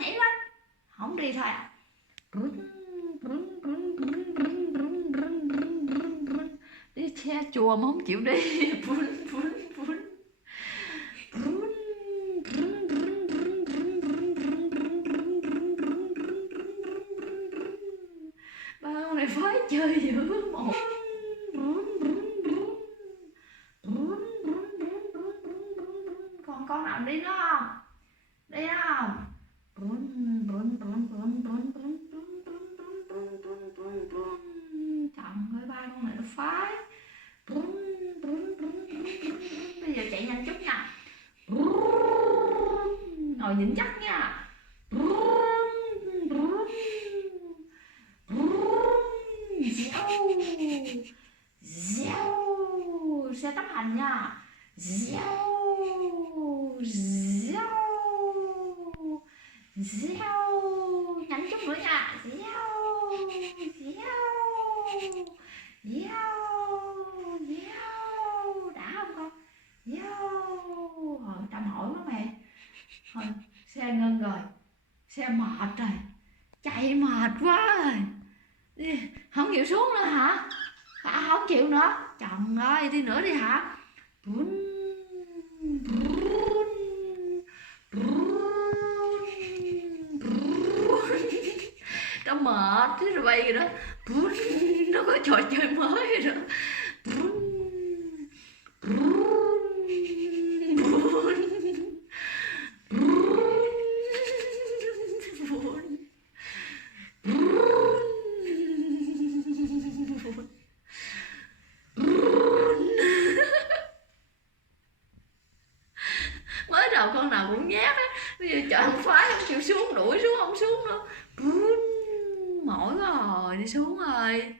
nhảy lên, không đi thôi à. Đi xe chùa mà không chịu đi. Ba con này phái chơi dữ một. Còn con nào đi nữa không? Đi không? Trời ơi, ba con này nó phái. Bây giờ chạy nhanh chút nha. Ngồi vững chắc nha. Xe tốc hành nha. Nhanh chút nữa nha. Đã không con? Tao mỏi quá mẹ. Thôi xe ngưng rồi, xe mệt rồi, chạy mệt quá rồi. Không chịu xuống nữa hả? Không chịu nữa. Trời ơi, đi nữa đi hả? Tao mệt thế rồi bay rồi đó. Nó có trò chơi mới rồi đó. Mới đầu con nào cũng nhát á, bây giờ chọn phái không chịu xuống, đuổi xuống không xuống nữa. Mỏi quá rồi, đi xuống rồi.